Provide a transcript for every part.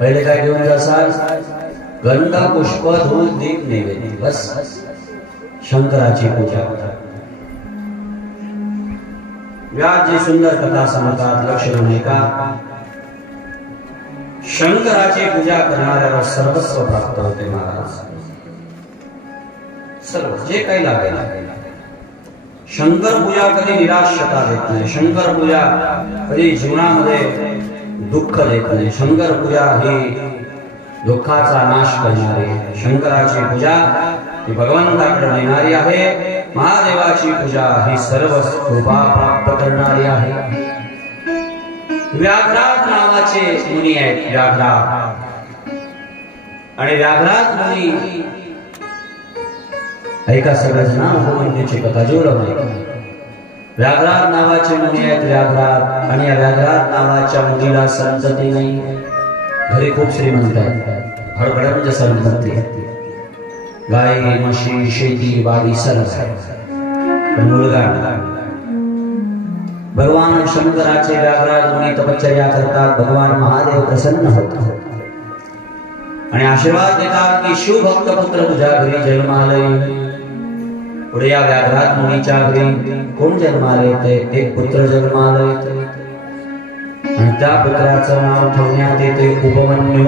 पहिले काय घेऊन जासाल? गंध पुष्प धूप दीप नैवेद्य, बस शंकराची पूजा. व्यासजी सुंदर कथा सांगतात, लक्ष देऊ का? शंकराची पूजा करणाऱ्याला सर्वस्व प्राप्त होते महाराज. सर्व जे काही लागेल. शंकर पूजा कधी निराशता देत नाही. शंकर पूजा कधी जीवनामध्ये दुःख देत नाही. शंकर पूजा ही दुःखाचा नाश करणारी आहे. शंकराची पूजा ही भगवंताकडे नेणारी आहे. महादेवाची पूजा ही सर्व कृपा प्राप्त करणारी आहे. व्याघ्रात नावाचे मुनी आहेत. व्याघ्रात आणि व्याघ्रात मुनी ऐका सगळ्याच नाव उपमन्यूची कथा जोडवली. व्याघ्रात नावाचे मुनी आहेत. व्याघ्रात आणि या व्याघ्रात नावाच्या मुलीला संतती नाही. घरी खूप श्रीमंत आहेत. भरभडंज संपत्ती, गाय म्हशी शेती बाडी सर्व, मुलगा. भगवान शंकराचे व्याघ्रात मुनी तपश्चर्या करतात. भगवान महादेव प्रसन्न होतात आणि आशीर्वाद देतात की शिवभक्त पुत्र तुझ्या घरी जन्मालय. पुढे या व्याघ्रात मुनीच्या घरी कोण जन्माला येते? एक पुत्र जन्माला येते आणि त्या पुत्राचं नाव ठेवण्यात येते उपमन्यू.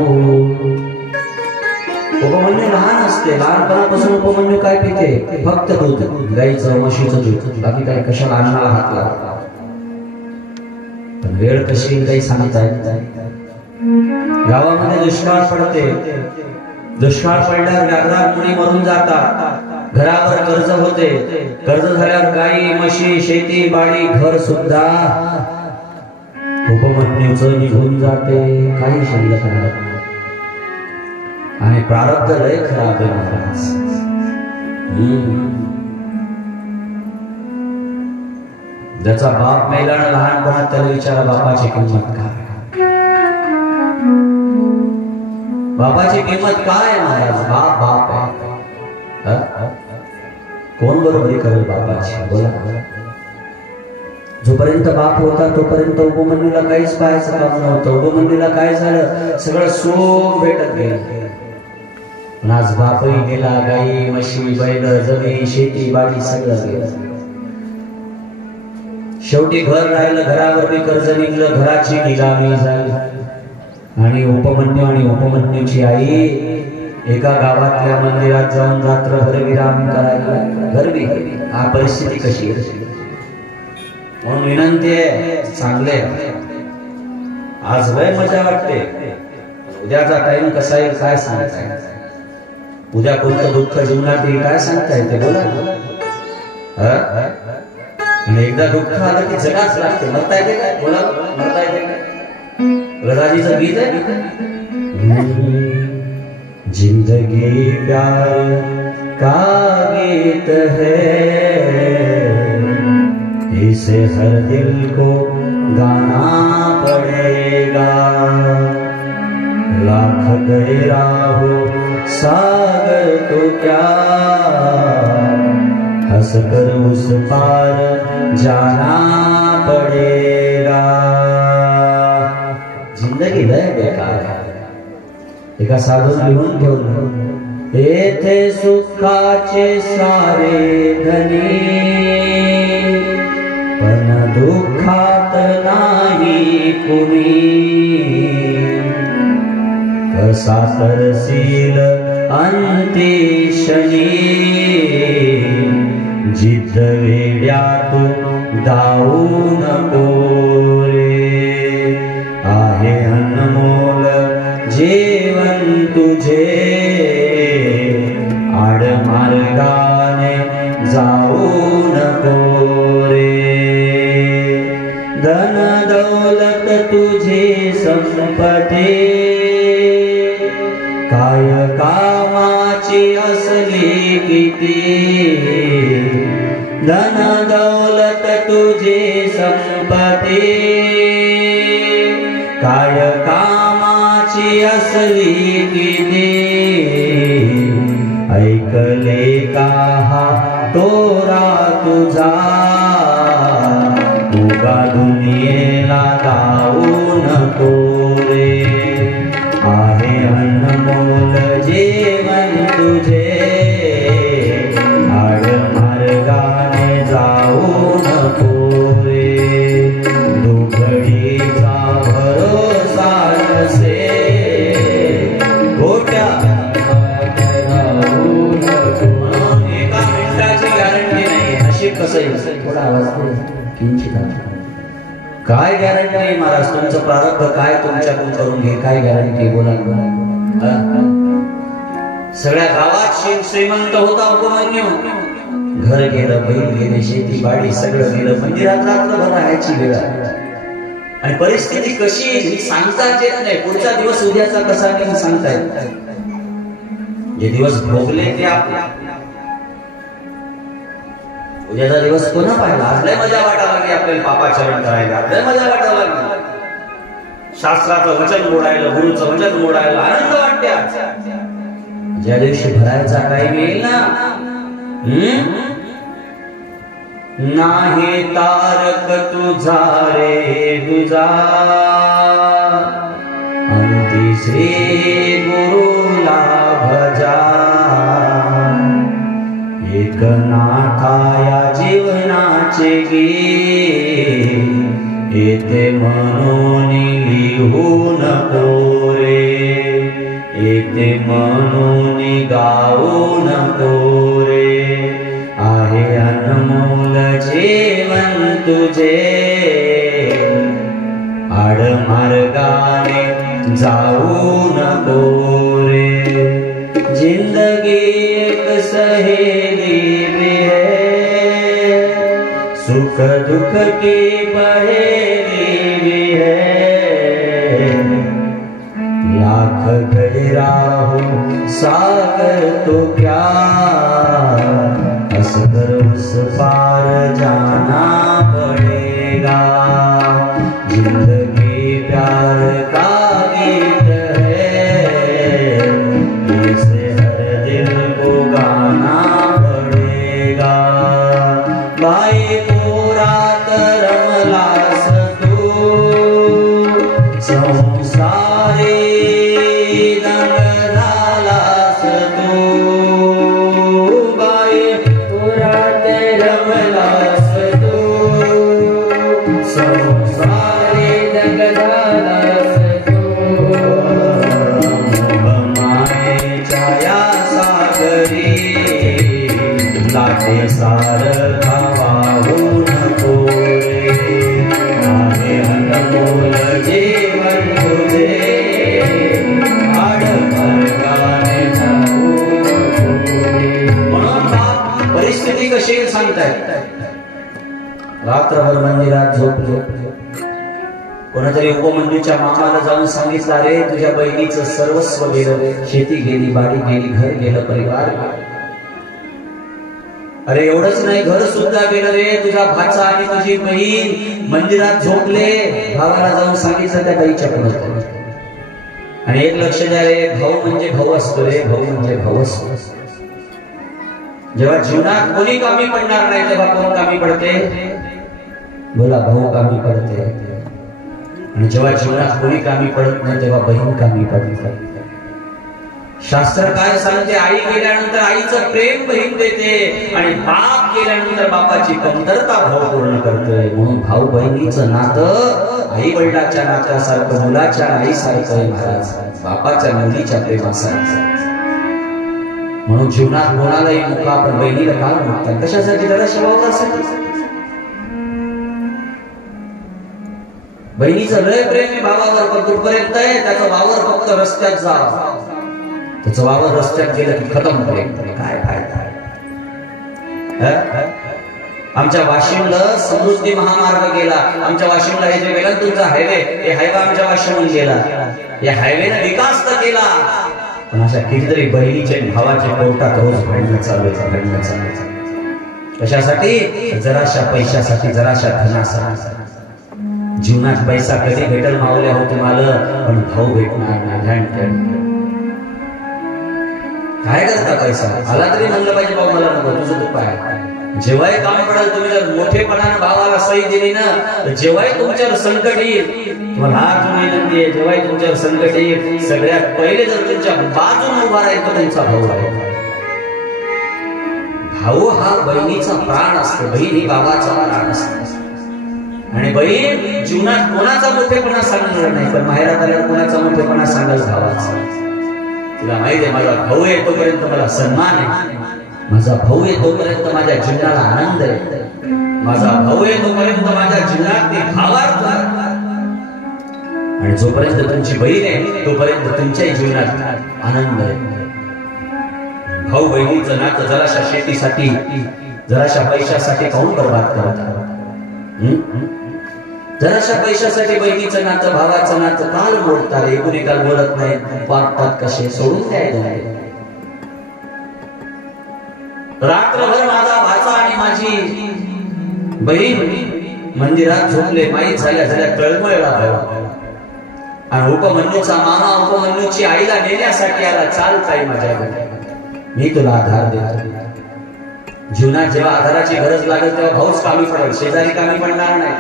उपमन्यू लहान असते. लहानपणापासून उपमन्यू काय पिते? फक्त दूध, गाईचं म्हशीचं दूध. बाकी काही कशाला अन्नाला हात लावला. पण वेळ कशी काही सांगता येत नाही. गावामध्ये दुष्काळ पडते. दुष्काळ पडल्यावर व्याघ्रात मुनी मरून जातात. घरावर कर्ज होते. कर्ज झाल्यावर गाई म्हशी शेती बाडी घर सुद्धा उपमन्यूचं निघून जाते. काही शिल्लक राहत नाही. आणि प्रारब्ध लय खराब आहे महाराज. ज्याचा बाप मेला लहानपणात त्याला विचारा बापाची किंमत काय? बापाची किंमत काय महाराज? बाप बाप आहे. कोण बरोबरी करेल बापाची? बोला. जोपर्यंत बाप होता तोपर्यंत उपमन्यूला काहीच पाहायचं काम नव्हतं. उपमन्यूला काय झालं? सगळं सुख भेटत गेलं. आज बापही गेला. गाई म्हशी बैल जमीन शेती बाडी सगळं गेलं. शेवटी घर राहिलं. घरावरती कर्ज निघलं. घराची निलामी झाली. आणि उपमन्यू आणि उपमन्यूची आई एका गावातल्या मंदिरात जाऊन रात्रभर विराम करायला. गरबी हा परिस्थिती कशी आहे? म्हणून विनंती आहे, चांगले आज लय मजा वाटते. उद्याचा टाइम कसा येईल काय सांगता येईल? उद्या कोणतं दुःख जीवनात येईल काय सांगता येते? बोला. आणि एकदा दुःख आलं की जगाच लागते. मरता येते काय? बोला. मरता येते काय? लताजीचं गीत आहे. जिंदगी प्यार का गीत है, इसे हर दिल को गाना पड़ेगा. लाख गहरा हो सागर तो क्या, हंसकर उस पार जाना पड़ेगा. जिंदगी लय बेकार है. एका साधून लिहून ठेवलं, येथे सुखाचे सारे धनी, पण दुःखात नाही कुणी. कसा तरसील अंती क्षणी, जिद्द वेड्यात दाऊ नको रे. आहे अनमोल जीवन तुझे, आडमार्गाने जाऊ नको रे. धन दौलत तुझी संपत्ती, काय कामाची असली किती. धन दौलत तुझी संपत्ती, काय कामाची असली किती. ऐकले का हा तोरा तुझा, उगा दुनियेला गाऊ नको रे. कसं येईल? थोडा आवाज किंचित आवाज. काय गॅरंटी आहे महाराज? तुमचं प्रारब्ध काय तुमच्याकडून करून घे, काय गॅरंटी? बोला. सगळ्या गावात श्रीमंत होता उपमन्यू. घर गेलं, बैल गेले, शेती बाडी सगळं गेलं. मंदिरात रात्रभर राहायची वेळ. आणि परिस्थिती कशी सांगता येत नाही. पुढचा दिवस उद्याचा कसा नाही सांगता येत. जे दिवस भोगले ते आपल्या उद्याचा दिवस पुन्हा पाहिला. आज लय मजा वाटायला लागली आपल्याला पापाचरण करायला. लय मजा वाटायला लागली. शास्त्राचं वचन मोडायला, गुरुचं वचन मोडायला आनंद वाटते. आज ज्या दिवशी भरायचा टाइम येईल ना, नाही तारक तुझा रे तुझा, अंती श्री गुरुला भजा. एकनाथाया जीवनाचे गीत, येते म्हणून लिहू नको रे, येते म्हणून गाऊ नको रे. आहे अनमोल जीवन तुझे, आडमार्गाने जाऊ नको रे. जिंदगी एक सहेली भी है, सुख दुख की पहेली भी है. लाख गहरा हो सागर तो क्या, असगर उस पार जाना पड़ेगा. जिंदगी प्यार का गीत है, इसे हर दिल को गाना पड़ेगा. बाई पोरात रमलास तू, संसारी दंग झालास तू. बाई पोरात रमलास तू, संसारी दंग झालास तू. मायेच्या या सागरी लाटे सारखा वाहू नको रे. आहे अनमोल जीवन तुझे, आडमार्गाने जाऊ नको रे. म्हणून परिस्थिती कशी सांगतायत. रात्रभर मंदिरात झोपलो. कोणातरी उपमंडळीच्या मामाला जाऊन सांगितलं, रे तुझ्या बहिणीचं सर्वस्व गेलं रे. शेती गेली, बाडी गेली, घर गेलं, परिवार गेला. अरे एवढंच नाही, घर सुद्धा गेलं रे. तुझा भाचा आणि तुझी बहीण मंदिरात झोपले. भावाला जाऊन सांगितलं त्या बाईच्या पुढे. आणि एक लक्ष द्या रे, भाऊ म्हणजे भाऊ असतो रे. भाऊ म्हणजे भाऊ असतो. जेव्हा जीवनात कोणी कामी पडणार नाही तेव्हा कोण कामी पडते? बोला, भाऊ कामी पडते. आणि जेव्हा जीवनात कोणी कामी पडत नाही तेव्हा बहीण कामी पडते. शास्त्र काय सांगते? आई गेल्यानंतर आईचं प्रेम बहीण देते, आणि बाप गेल्यानंतर बापाची कमतरता भाऊ पूर्ण करतोय. म्हणून भाऊ बहिणीचं नातं आई वडिलाच्या नात्यासारखं, मुलाच्या आईसारखं आहे महाराज, बापाच्या मुलीच्या प्रेमासारखं. म्हणून जीवनात कोणालाही मुका, आपण बहिणीला का मागतात? कशासाठी? जरा शिवावतासाठी. बहिणीचं लय प्रेम आहे भावावर, पण कुठपर्यंत आहे? त्याचा वावर फक्त रस्त्यात जा. त्याचं वावर रस्त्यात गेलं की खतम प्रेम. काय फायदा? आमच्या वाशिमला समृद्धी महामार्ग गेला. आमच्या वाशिमला हे जे गेला तुमचा हायवे, हे हायवे आमच्या वाशिमहून गेला. या हायवेने विकास तर केला, पण अशा कितीतरी बहिणीचे भावाचे कोर्टात रोज भांडणं चालू आहे. कशासाठी? जराशा पैशासाठी, जराशा धनासाठी. जीवनात पैसा कधी भेटल मावल्या होते मला, पण भाऊ भेटणार नाही. काय करता? पैसा आला तरी म्हणलं पाहिजे भाऊ मला नको, तुझं तू पाय. जेव्हाही काम पडेल, तुम्ही जर मोठेपणानं भावाला सही दिली ना, तर जेव्हाही तुमच्यावर संकट येईल, तुम्हाला हात विनंती आहे, जेव्हाही तुमच्यावर संकट येईल, सगळ्यात पहिले जर तुमच्या बाजून उभा राहील तर तुमचा भाऊ आहे. भाऊ हा बहिणीचा प्राण असतो, बहीण ही भावाचा प्राण असतो. आणि बहीण जीवनात कोणाचा मोठेपणा सांगणार नाही, पण माहेरात आल्यावर कोणाचा मोठेपणा सांगाल? भावाचा. तुला माहिती आहे, माझा भाऊ आहे तोपर्यंत मला सन्मान आहे, माझा भाऊ आहे तोपर्यंत माझ्या जीवनाला आनंद आहे. माझा भाऊ आहे तोपर्यंत माझ्या जीवनात ती भावार्थ, आणि जोपर्यंत तुमची बहीण आहे तोपर्यंत तुमच्याही जीवनात आनंद आहे. भाऊ बहिणीचं नातं जराशा शेतीसाठी, जराशा पैशासाठी काऊन बर्बाद करत? जराशा पैशासाठी बहिणीचं नातं, भावाचं नातं काल बोलतात, एकुणिकाल बोलत नाही, वागतात कसे? सोडून द्यायचं. रात्रभर माझा भाचा आणि माझी बहीण मंदिरात झोपले, माहीत झाल्या झाल्या तळमळला भावा, आणि उपमन्यूचा मामा उपमन्यूची आईला नेण्यासाठी आला. चाल ताई माझ्या घरी, मी तुला आधार देतो. जीवनात जेव्हा आधाराची गरज लागेल तेव्हा भाऊच कामी पडेल, शेजारी कामी पडणार नाही.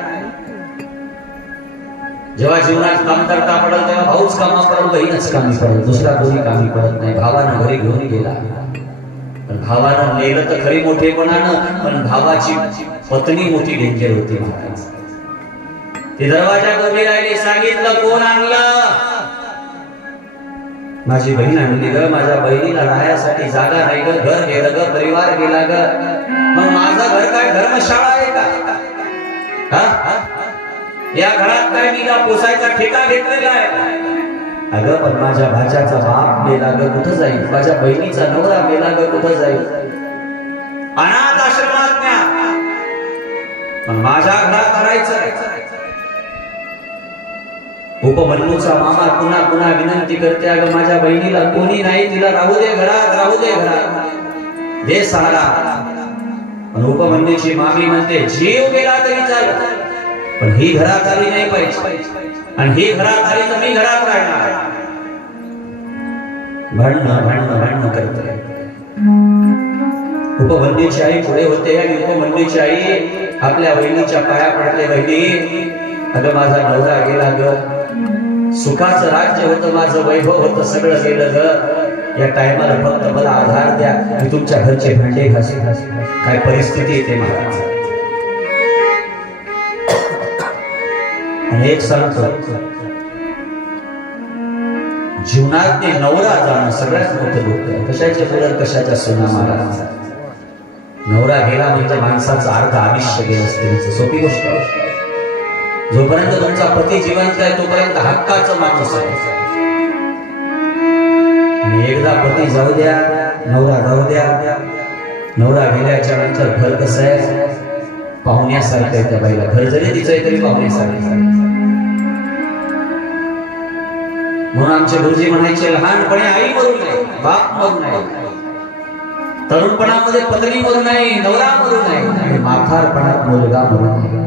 जेव्हा जीवनात कमतरता पडेल तेव्हा भाऊच कामा पडेल, बहीणच कामी पडेल, दुसरा कोणी कामी पडत नाही. भावानं घरी घेऊन गेला, पण भावानं नेलं तर खरी मोठेपणानं, पण भावाची पत्नी मोठी डेंजर होती. ती दरवाजा उभी राहिली, सांगितलं कोण आणलं? माझी बहीण आणली ग. माझ्या बहिणीला राहण्यासाठी जागा नाही ग, घर गेलं ग, परिवार गेला ग. मग माझं घर काय धर्मशाळा आहे का? या घरात काय मी पोसायचा ठेका घेतलेला आहे? अगं पण माझ्या भाच्याचा बाप मेला ग, कुठं जाईल? माझ्या बहिणीचा नवरा मेला ग, कुठं जाईल? अनाथ आश्रमात न्या, पण माझ्या घरात करायचं. उपमन्यूचा मामा पुन्हा पुन्हा विनंती करते, अगं माझ्या बहिणीला कोणी नाही, तिला राहू दे घरात, राहू दे घरात, दे सहारा. पण उपमन्यूची मामी म्हणते, जीव गेला तरी चालेल, पण ही घरात आली नाही पाहिजे, आणि ही घरात आली तर मी घरात राहणार. भांडणं भांडणं भांडणं करते. उपमन्यूची आई पुढे होते, आणि उपमन्यूची आई आपल्या बहिणीच्या पाया पडते. बहिणी, अगं माझा नवरा गेला ग, सुखाचं राज्य होतं, माझं वैभव होतं, सगळं गेलं ग. या टायमाला फक्त मला आधार द्या, मी तुमच्या घरचे भांडे घासे. काय परिस्थिती येते महाराज. आणि एक सांगतो, जीवनात ते नवरा जाणं सगळ्यात मोठं दुःख आहे. कशाच्या पुढे कशाच्या सोना महाराज. नवरा गेला म्हणजे माणसाचं अर्ध आयुष्य गेलं असते, सोपी गोष्ट आहे. जोपर्यंत तुमचा पती जिवंत आहे तोपर्यंत हक्काचं माणूस आहे, आणि एकदा पती जाऊ द्या, नवरा जाऊ द्या, नवरा गेल्याच्या नंतर घर कसं आहे? पाहुण्यासारखं आहे त्या बाईला. घर जरी तिचं आहे तरी पाहुण्यासारखं. म्हणून आमचे गुरुजी म्हणायचे, लहानपणी आई मरू नये, बाप मरू नाही, तरुणपणामध्ये पत्नी मरू नाही, नवरा मरू नाही, आणि म्हातारपणात मुलगा मरू नये.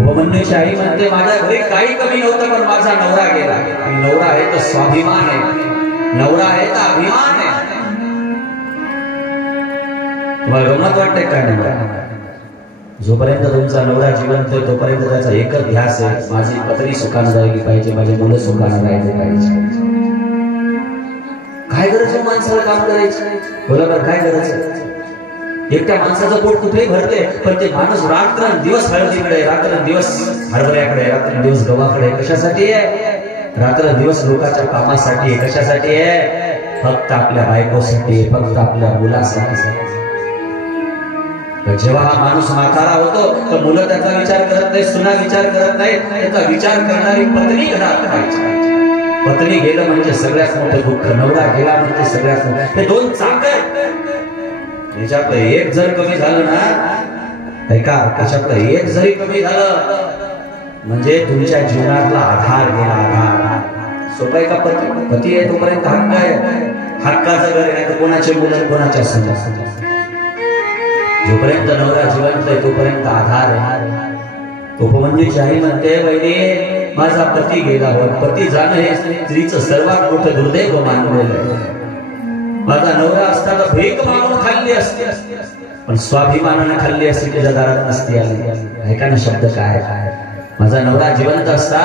उपमन्यूची आई म्हणते, माझ्या घरी काही कमी नव्हतं, पण माझा नवरा गेला. आणि नवरा आहे तर स्वाभिमान आहे, नवरा आहे तर अभिमान आहे. तुम्हाला गमत वाटते काय? नवरा जोपर्यंत तुमचा नवरा जिवंत आहे तोपर्यंत त्याचा एकच ध्यास आहे, माझी पत्नी सुखानं राहिली पाहिजे, माझे मुलं सुखानं राहिले पाहिजे. काय गरज आहे माणसाला काम करायचं? बोला बरं, काय गरज आहे? एकट्या माणसाचं पोट कुठेही भरते, पण ते माणूस रात्रंदिवस हळदीकडे, रात्रंदिवस हरभऱ्याकडे, रात्रंदिवस गव्हाकडे. कशासाठी आहे? रात्रंदिवस लोकांच्या कामासाठी आहे. कशासाठी आहे? फक्त आपल्या बायकोसाठी, फक्त आपल्या मुलासाठी. जेव्हा हा माणूस म्हातारा होतो तर मुलं त्याचा विचार करत नाही, सुना विचार करत नाही, त्याचा विचार करणारी पत्नी घरात राहायची. पत्नी गेलं म्हणजे सगळ्यात मोठं दुःख, नवरा गेला म्हणजे सगळ्यात मोठं. हे दोन चाकर, याच्यातलं एक जर कमी झालं ना, ऐका, त्याच्यातलं एक जरी कमी झालं म्हणजे तुमच्या जीवनातला आधार गेला. आधार सोपं आहे का? पती आहे तोपर्यंत हक्क आहे, हक्काचं घर आहे, तर कोणाचे मुलं कोणाच्या सुना. जोपर्यंत नवरा जिवंत आहे तोपर्यंत आधार आहे. उपमन्यूची आई म्हणते, बहिणी, माझा पती गेला हो, पती जाणं हे स्त्रीचं सर्वात मोठं दुर्दैव मानलेलं आहे. माझा नवरा असता तर भीक मागून खाल्ली असते, पण स्वाभिमानाने खाल्ली असती, तुझ्या दारात नसती आली. ऐका ना शब्द काय? माझा नवरा जिवंत असता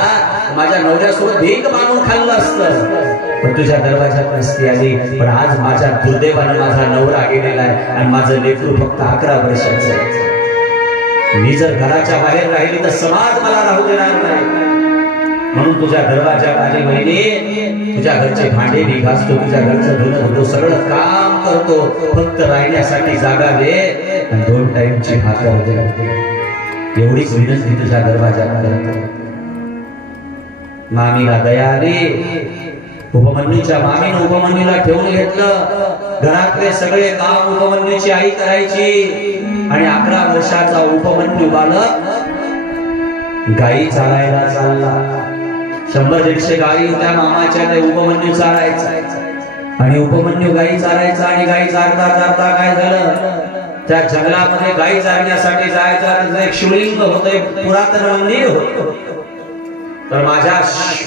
माझ्या नवऱ्यासोबत भीक मागून खाल्लं असतं, पण तुझ्या दरवाजात नसती आली. पण आज माझ्या दुर्दैवाने माझा नवरा गेलेला आहे, आणि माझं लेकरू फक्त 11 वर्षाचं आहे. मी जर घराच्या बाहेर राहिली तर समाज मला राहू देणार नाही. म्हणून तुझ्या दरवाजा माझी बहिणी तुझ्या घरचे भांडे मी घासतो, तुझ्या घरचं धुणं धुतो, सगळं काम करतो, फक्त राहण्यासाठी जागा दे आणि 2 टाइमची भाकर दे, एवढीच विनंती तुझ्या दरवाजात करतो. मामीला दया आली. उपमन्यूच्या मामीने उपमन्यूला ठेवून घेतलं. घरातले सगळे काम उपमन्यूची आई करायची आणि 11 वर्षाचा उपमन्यू बालक गाई चालायला चालला. 100-150 गाई त्या मामाच्या ते उपमन्यू चालायचा आणि उपमन्यू गाई चालायचा आणि गाई चालता चालता काय झालं, त्या जंगलामध्ये गाई चालण्यासाठी जायचा. त्याचं एक शिवलिंग होतं, पुरातन मंदिर होतं. तर माझ्या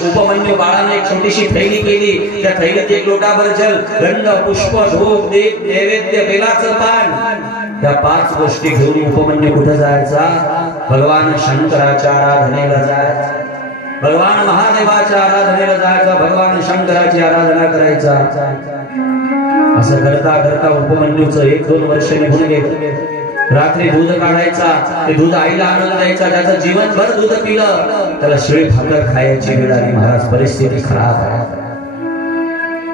उपमन्यू बाळाने एक छोटीशी थैली केली. त्या थैलीत 1 लोटाभर जल, गंध, पुष्प, धूप, दीप, नैवेद्य, बेलाचं पान, त्या 5 गोष्टी घेऊन उपमन्यू कुठे जायचा, भगवान शंकराच्या आराधनेला जायचा, भगवान महादेवाच्या आराधनेला जायचा, भगवान शंकराची आराधना करायचा. असं करता करता उपमन्यूचं 1-2 वर्ष निघून गेले. रात्री दूध काढायचा, ते दूध आईला आणून द्यायचा. त्याचं जीवनभर दूध पिलं, त्याला शिळी भाकर खायची वेळ आली. महाराज परिस्थिती खराब आहे.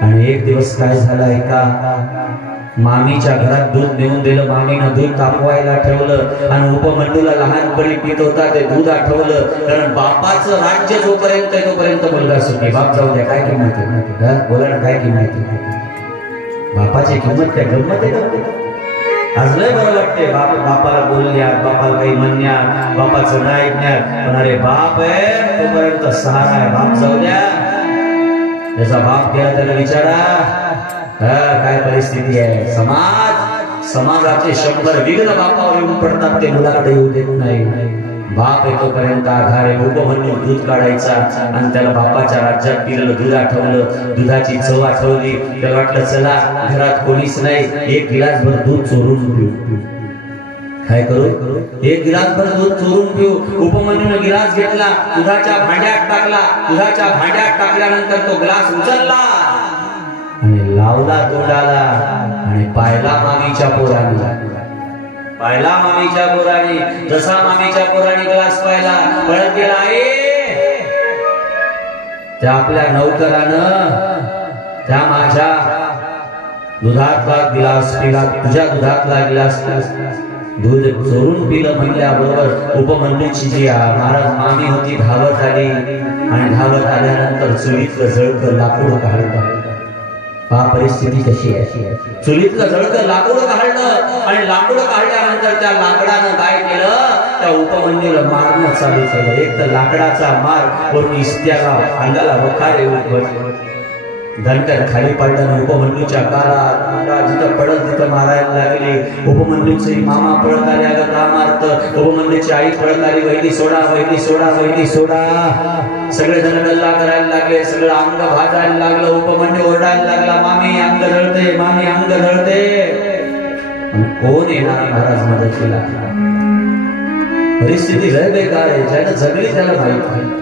आणि एक दिवस काय झालं, एका मामीच्या घरात दूध नेऊन दिलं. मामीनं दूध तापवायला ठेवलं आणि उपमन्यूला लहानपणी पित होता ते दूध आठवलं. कारण बापाचं राज्य जोपर्यंत आहे तोपर्यंत मुलगा सुखी. बाप जाऊ द्या, काय किंमत आहे, बोला ना, काय किंमत आहे बापाची? किंमत काय गंमत आहे का? आज लय बरं वाटते बापाला बोलण्यात, बापाला काही म्हणण्यात, बापाचं नाही ऐकण्यात. पण अरे बाप आहे तोपर्यंत सहारा आहे. बाप जाऊ द्या, त्याचा बाप केला त्याला विचारा काय परिस्थिती आहे. समाजाचे 100 विघ्न बापावर येऊन पडतात, ते मुलाकडे येऊ देत नाही. बाप येतोपर्यंत आघारे. उपमन्यू दूध काढायचा आणि त्याला बापाच्या राज्यात पिलेलं दूध आठवलं, दुधाची चव आठवली. त्याला वाटलं चला घरात कोणीच नाही, 1 गिलासभर दूध चोरून पिऊ. काय करू, 1 गिलासभर दूध चोरून पिऊ. उपमन्यूने गिलास घेतला, दुधाच्या भांड्यात टाकला. दुधाच्या भांड्यात टाकल्यानंतर तो ग्लास उचलला आणि लावला तोंडाला आणि पाहिला मामीच्या पोराने. पाहिला मामीच्या पोराने. जसा मामीच्या पोराने ग्लास पाहिला, पळत गेला. त्या आपल्या नौकरानं त्या माझ्या दुधातला गिलास पिला, तुझ्या दुधातला गिलास दूध चोरून पिलं म्हणल्याबरोबर उपमन्यूची जी महाराज मामी होती धावत आली आणि धावत आल्यानंतर चुलीतलं जळकं लाकूड काढलं. हा परिस्थिती कशी आहे, चुलीतलं जळकं लाकूड काढलं आणि लाकूड काढल्यानंतर त्या लाकडानं काय केलं, त्या उपमन्यूला मारणं चालू केलं. एक तर लाकडाचा मार व इस्त्याला अंगाला वखारे धनकर खाली पडलं. उपमन्यूच्या काळात जिथं पडत तिथं मारायला लागले. उपमन्यूचे मामा पळत आले, अगं का मारत. उपमन्यूची आई पळत आली, वहिनी सोडा, वहिनी सोडा, वहिनी सोडा. सगळे जण गल्ला करायला लागले, सगळं अंग भाजायला लागलं. उपमन्यू ओरडायला लागला, मामी अंग जळते, मामी अंग जळते. कोण येणार महाराज मदतीला? परिस्थिती लय बेकार आहे, ज्यानं जगली त्याला माहित आहे.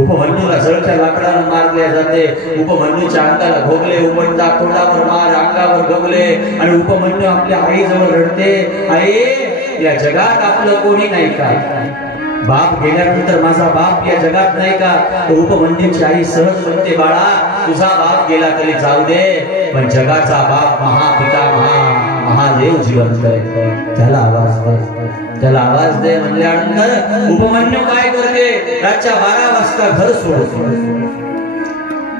उपमन्यूला जळच्या लाकडानं मारले जाते. उपमन्यूच्या अंगाला भोगले, उपमन्यूच्या तोंडावर मार, अंगावर भोगले आणि उपमन्यू आपल्या आईजवळ रडते, आई या जगात आपलं कोणी नाही का? बाप गेल्यानंतर माझा बाप या जगात नाही का? उपमन्यूची आई सहज म्हणते, बाळा तुझा बाप गेला तरी जाऊ दे, पण जगाचा बाप महापिता महादेव जिवंत आहे, त्याला आवाज दे, त्याला आवाज दे. म्हणल्यानंतर उपमन्यू काय करते, रातच्या 12 वाजता घर सोडतो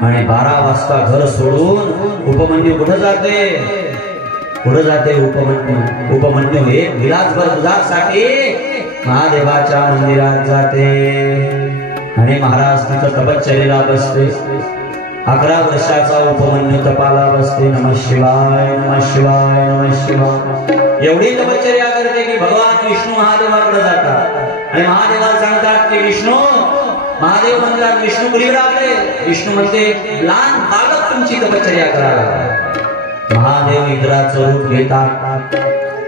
आणि 12 वाजता घर सोडून उपमन्यू कुठं जाते, कुठं जाते उपमन्यू? उपमन्यू 1 गिलासभर दुधासाठी महादेवाच्या मंदिरात जाते आणि महाराज तिथं तपश्चर्येला बसते. 11 वर्षाचा उपमन्यू तपाला बसते. नमः शिवाय, नमः शिवाय, नमः शिवाय. एवढी तपश्चर्या करते की भगवान विष्णू महादेवाकडे जातात आणि महादेवाला सांगतात की विष्णू, महादेव म्हणतात विष्णू मुलीवर आले. विष्णू म्हणते लहान बालक तुमची तपश्चर्या करायला. महादेव इंद्राचं रूप घेतात.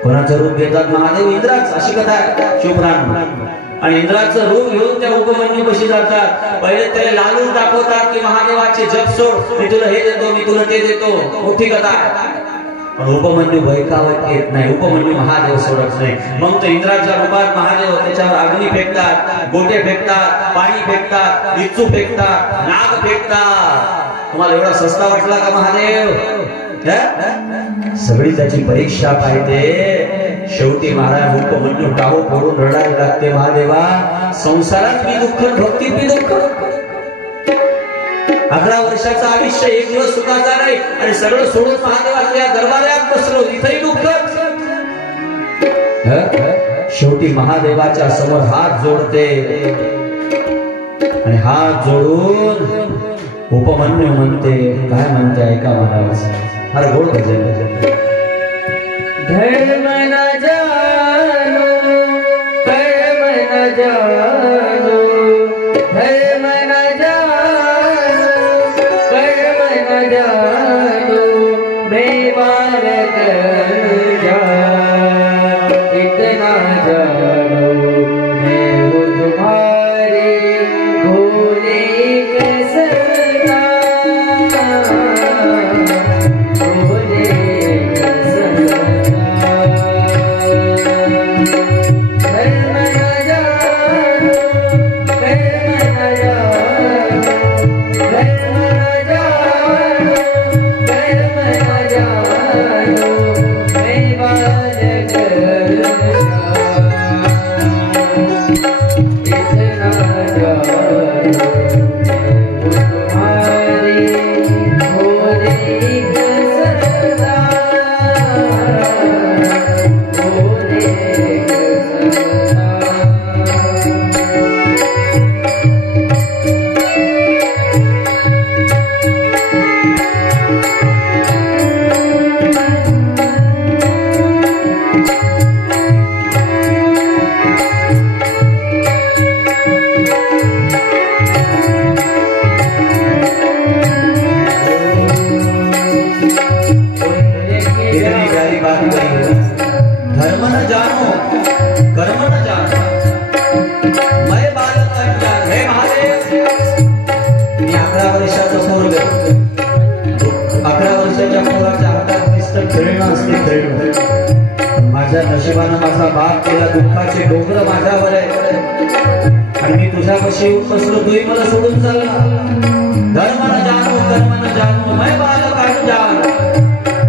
कोणाचं रूप घेतात? महादेव इंद्राचं. अशी कथा आहे शिवपुराण. आणि इंद्राचं रूप घेऊन त्या उपमन्यू कशी जातात. पहिले त्याला लालून दाखवतात की महादेवाचे जप सोड, मी तुला हे देतो, मी तुला ते देतो. मोठी कथा आहे. पण उपमन्यू भयकावत येत नाही, उपमन्यू महादेव सोडत नाही. मग तो इंद्राच्या रूपात महादेव त्याच्यावर अग्नी फेकतात, गोटे फेकतात, पाणी फेकतात, इच्चू फेकतात, नाग फेकतात. तुम्हाला एवढा सस्ता वाटला का महादेव? सगळी त्याची परीक्षा पाहिजे. शेवटी महाराज उपमन्यू टाहो पडून रडायला लागते, महादेवा संसारात मी दुःख, भक्तीत मी दुःख. 11 वर्षाचं आयुष्य एक दिवस सुखाचा नाही आणि सगळं सोडून महादेवाच्या दरबारात बसलो, इथेही दुःख. शेवटी महादेवाच्या समोर हात जोडते आणि हात जोडून उपमन्यू म्हणते, काय म्हणते ऐका महाराज, फार गोड भजन. धर्म न जानो कर्म न जानो, धर्म न जानो कर्म न जानो, बेमार कर जा इतना जानो, मैं हूँ तुम्हारे भोले के सरदार, भोले के सरदार. धर्म न जानो कर्म न जानो, धर्म न जानो कर्म न जानो, मैं बाल कर इतना जानो, मैं तुम्हारी भोले के सरदार, भोले के सरदार. कितनी प्यारी बात कही. धर्म न जानो कर्म न जानो, मैं बालक अज्ञान. हे महादेव, मी 11 वर्षाचा पोरग, 11 वर्षाच्या पोराच्या हातात नुसतं खेळणं असते, खेळणं. माझ्या नशिबानं माझा बाप केला, दुःखाचे डोंगर माझ्यावर आहे आणि मी तुझ्यापाशी येऊन बसलो, तूही मला सोडून चालला. धर्म न जानो कर्म न जानो, मैं बालक अज्ञान,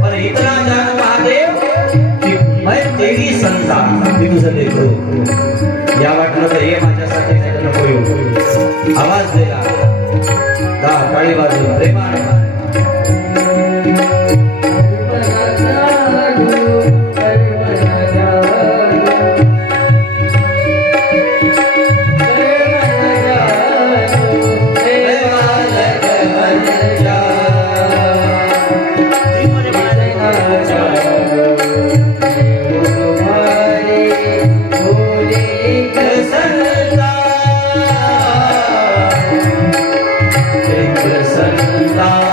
पर इतना जानो महादेव की मैं तेरी संतान, मी तुझं लेकरू. या वाटलं तर ये माझ्यासाठी, नाही नको येऊ. आवाज दिला, टाळी वाजवून प्रेमाने. सरदार.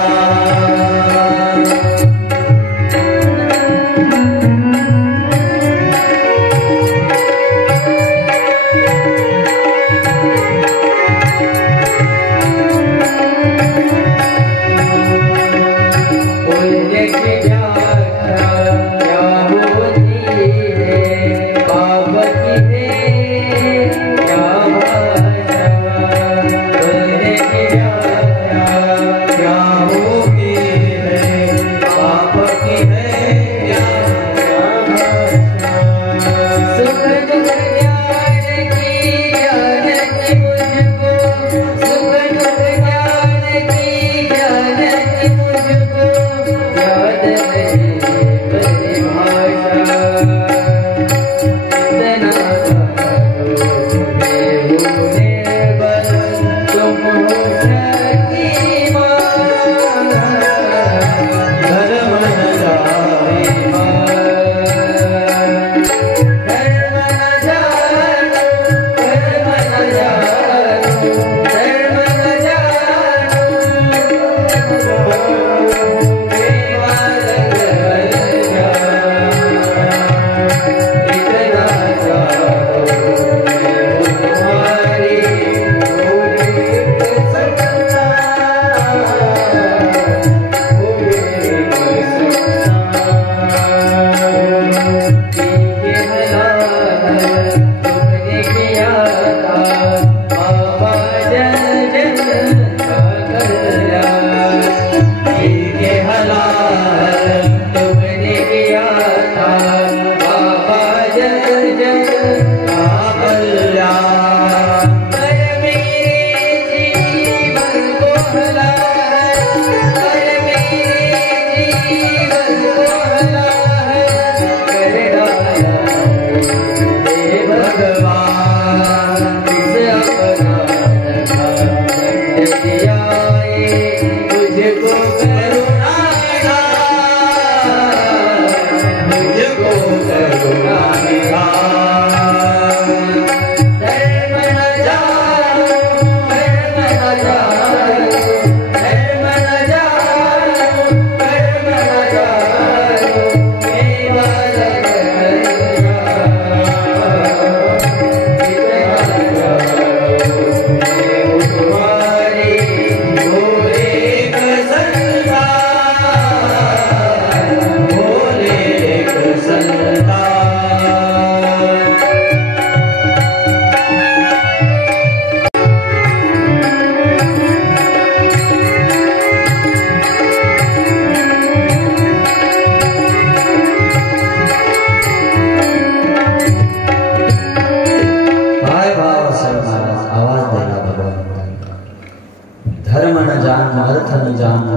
धर्म न जानू अर्थ न जानू,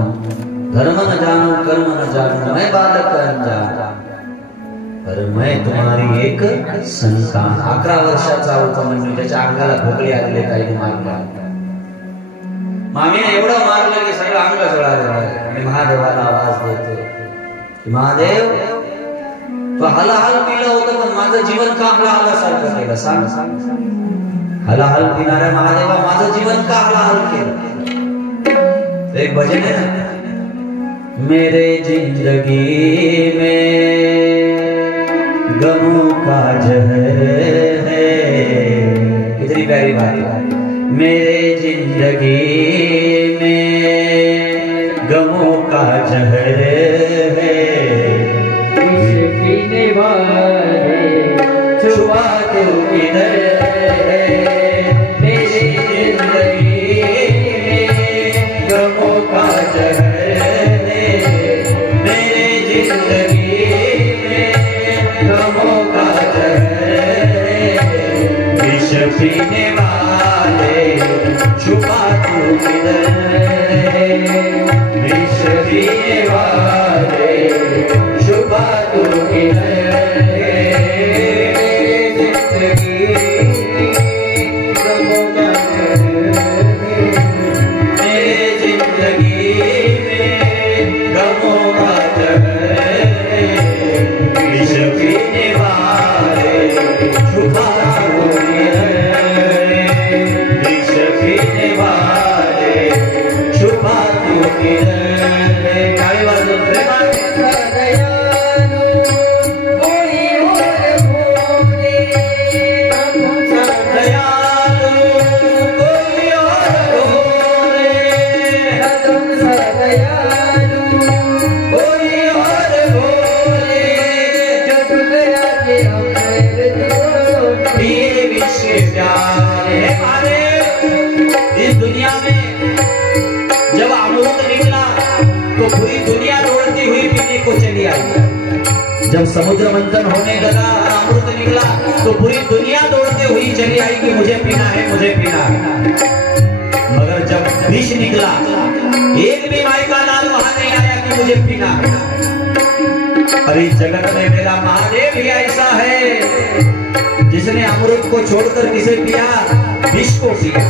धर्म न जानू कर्म न जानू, मैं बालक अनजान, पर मैं तुम्हारी एक संतान. 11 वर्षाचा उपमन्यू, त्याच्या अंगाला भोकळे आलेले, काही मारला. मामीने एवढं मारलं की सगळं अंग जळालं. आणि महादेवाला आवाज देतो, महादेव तो हलाहल पिलं होतं, पण माझं जीवन का हलाहलासारखं केलं? सांग सांग. हलाहल पिणाऱ्या महादेवा, माझं जीवन का हलाहल केलं? एक भजन है ना, मेरे जिंदगी में गमों का जहर है. कितनी प्यारी बात है. मेरे जिंदगी में गमों का जहर है, पीने वाले छुआ तो किधर है. मेरी जिंदगी में गमों का जहर है, मेरी जिंदगी में गमों का जहर है. विष पीने वाले छुपा तू किधर है, विष पीने वाले छुपा तो किधर है. जिंदगी गमों का जहर है, मेरे जिंदगी में गमों का जहर है. विष पीने वाले छुपा तू किधर है, विष पीने वाले छुपा तू किधर है. काय वाजवून प्रेमाने दयालु कोई और भोले, दयालु कोई और भोले, तुम दयालु कोई और भोले. जब गया के अमृत को ये विश्व प्यारे हमारे. इस दुनिया में जब अमृत निकला तो पूरी दुनिया दौड़ती हुई पीने को चली आई. जब समुद्र मंथन होने लगा और अमृत निकला तो पूरी दुनिया दौड़ती हुई चली आई कि मुझे पीना है, मुझे पीना है. मगर जब विष निकला, एक भी माई का लाल वहां नहीं आया कि मुझे पीना है. और इस जगत में मेरा महादेव ही ऐसा है जिसने अमृत को छोड़कर किसे पिया? विष को पिया.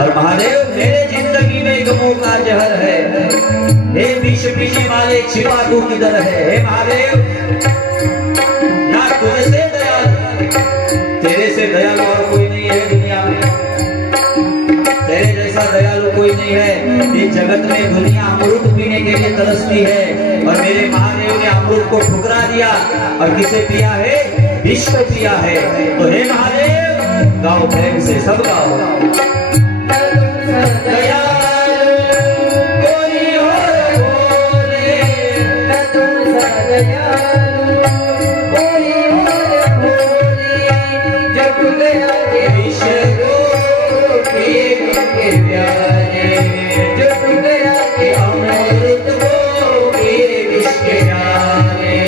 और महादेव मेरे जिंदगी में गमों का जहर है, हे विष पीने वाले छिपा तू किधर है. हे महादेव, ना तुझसे दयालु, तेरे से दयालु और कोई नहीं है दुनिया में. तेरे जैसा दयालु कोई नहीं है. इस जगत में दुनिया अमृत पीने के लिए तरसती है, और मेरे महादेव ने अमृत को ठुकरा दिया और किसे पिया है? विष को पिया है. तो हे महादेव, गाओ प्रेम से, सब गाओ. दयालु कोई और भोले, तुम दयालु कोई और भोले. जब गया के विष को पिए के प्यारे, जब गया के अमृत को पिए विष के प्यारे.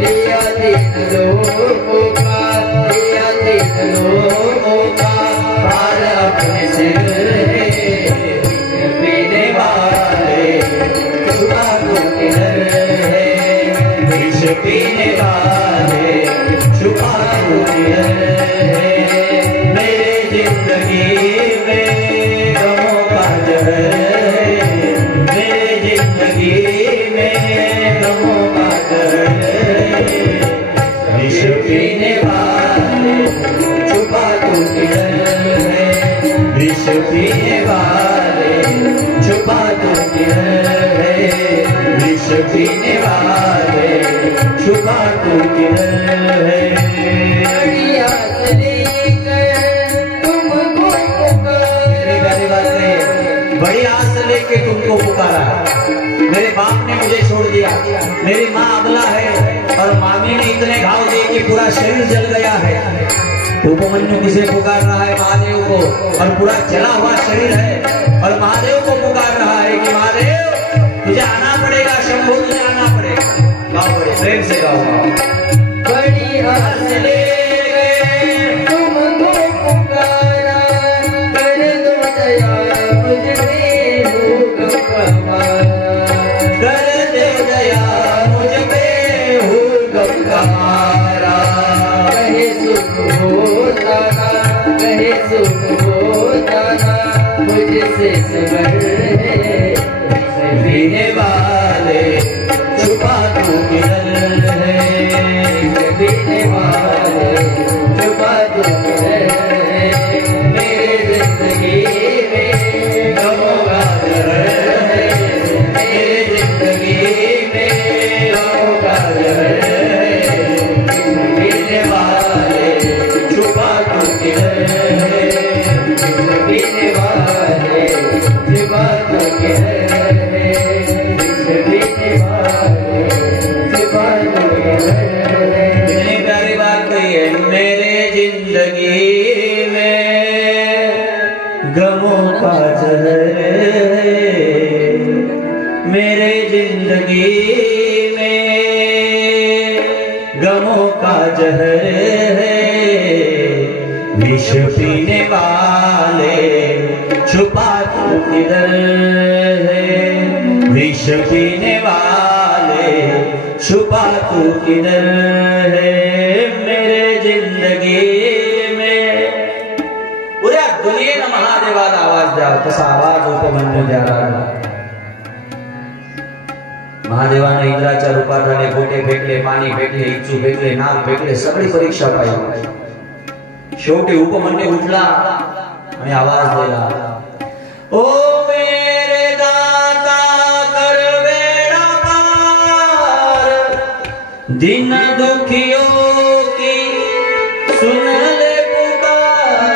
लिया दिन लोगों का, लिया दिन लोगों का भार अपने सिर है. पीने वाले छुपा तो किधर है, विष पीने वाले छुपा तो किधर है. मेरे जिंदगी में गमों का जहर है, मेरे जिंदगी में गमों का जहर है. विष पीने वाले छुपा तो किधर है, विष पीने वाले छुपा तो किधर है, विष पीने वाले छुपा तो किधर है. बढ़िया तुमको पुकारा, बड़ी आस लेके तुमको पुकारा. मेरे बाप ने मुझे छोड़ दिया, मेरी माँ अबला है और मामी ने इतने घाव दिए कि पूरा शरीर जल गया है. उपमन्यु किसे पुकार रहा है? महादेव को. और पूरा जला हुआ शरीर है और महादेव को पुकार रहा है कि महादेव तुझे आना पड़ेगा, शंभू तुझे आना पड़ेगा. गाओ, बड़े प्रेम से गाओ. बड़ी आस लेके तुमको पुकारा, कर दो दया मुझ पे. इस घर है पीने वाले छुपा तू किधर है, पीने वाले छुपा तू किधर है, मेरे जिंदगी में गमों का जहर है, मेरे जिंदगी में गमों का जहर है, पीने वाले छुपा तू किधर है, पीने वाले छुपा तू किधर है, पीने वाले छुपा तू किधर है। कितनी प्यारी बात कही है। मेरे जिंदगी में गमों का जहर है, मेरे जिंदगी में गमों का जहर है, विष पीने वाले छुपा तू किधर है, विष पीने वाले छुपा तू किधर है, मेरे जिंदगी में। पुऱ्या दुनियेनं महादेवाला आवाज द्यावा तसा आवाज उपमन्यू द्यावा. महादेवानं इंद्राच्या रूपात आले, गोटे फेकले, पाणी फेकले, इच्चू फेकले, नाग फेकले, सगळी परीक्षा पाहिली. शेवटी उपमन्यू उठला आणि आवाज दिला, ओ मेरे दाता कर बेड़ा पार, दिन दुखियों की सुन ले पुकार,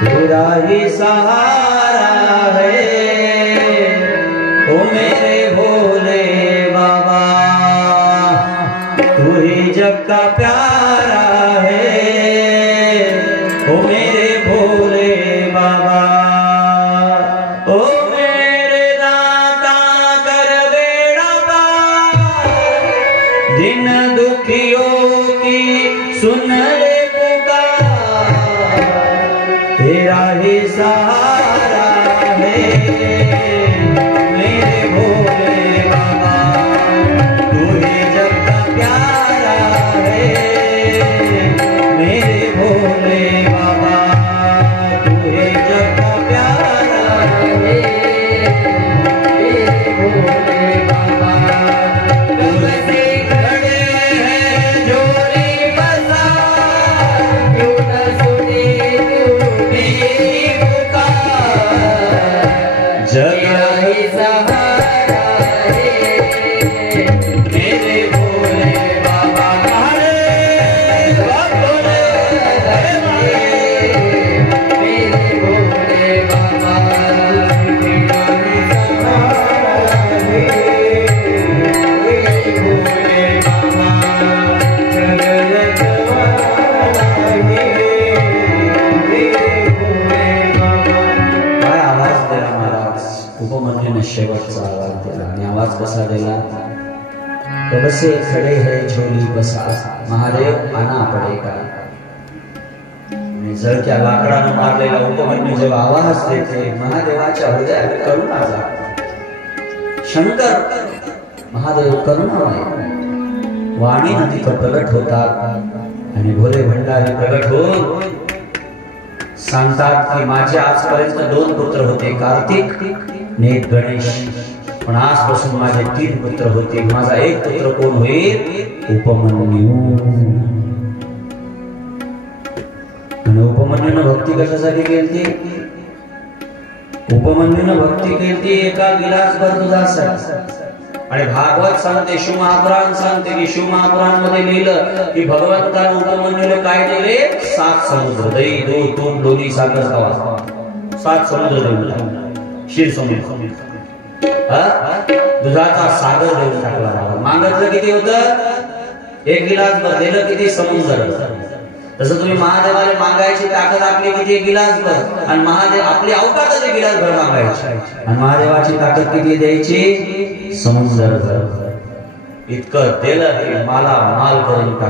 तेरा ही सहारा है, ओ मेरे भोले बाबा, तू ही जग का प्यारा है, ओ मेरे भोले बाबा, ओ मेरे दाता कर बेड़ा पार, दिन दुखियों की सुन ले पुकार, तेरा ही सहारा है, मेरे भोले बाबा, तू ही जग का प्यारा है, मेरे भोले बाबा, तू ही जग का प्यारा है, मेरे भोले बाबा तुमसे खड़े हैं झोली बसा, क्यों न सुने क्यों मेरी पुकार, तेरा ही सहारा है, मेरे भोले बाबा, हरे भोले मेरे भोले बाबा तेरा ही सहारा है, मेरे भोले बाबा जगत वाला है, मेरे भोले बाबा. काय आवाज दिला महाराज. उपमन्यूने शेवटचा आवाज दिला आणि आवाज कसा दिला, बसे खडे है झोली बसा, महादेव आना पडेगा. आणि जळक्या लाकडानं मारलेला उपमन्यू जेव्हा आवाज देते, महादेवाच्या हृदयात करुणा जाते. शंकर महादेव करुणामय वाणीनं तिथं प्रगट होतात आणि भोले भंडारी प्रगट होऊन सांगतात की माझे आजपर्यंत 2 पुत्र होते, कार्तिक आणि एक गणेश, पण आजपासून माझे 3 पुत्र होते. माझा एक पुत्र कोण होईल? उपमन्यू. आणि उपमन्यूनं भक्ती कशासाठी केली? उपमन्यूनं भक्ती केली एका गिलासभर दुधासाठी. आणि भागवत सांगते, शिवमहापुराण सांगते की शिवमहापुराणमध्ये लिहिलं की भगवंतानं उपमन्यूला काय दिले? 7 समुद्र, दही, दूध, तूप, लोणी, साखर, तवा, 7 समुद्र दिले. क्षीर समुद्र, दुधाचा सागर देऊन टाकला. मागितलं किती होतं? 1 गिलास भर. दिलं किती? समुद्र. तसं तुम्ही महादेवाला मागायची ताकद आपली किती? 1 गिलास भर. आणि महादेव आपली अवकाशच 1 गिलास भर मागायची. आणि महादेवाची ताकद किती द्यायची? समुद्र. इतकं दिलं की मला माल करून टाक.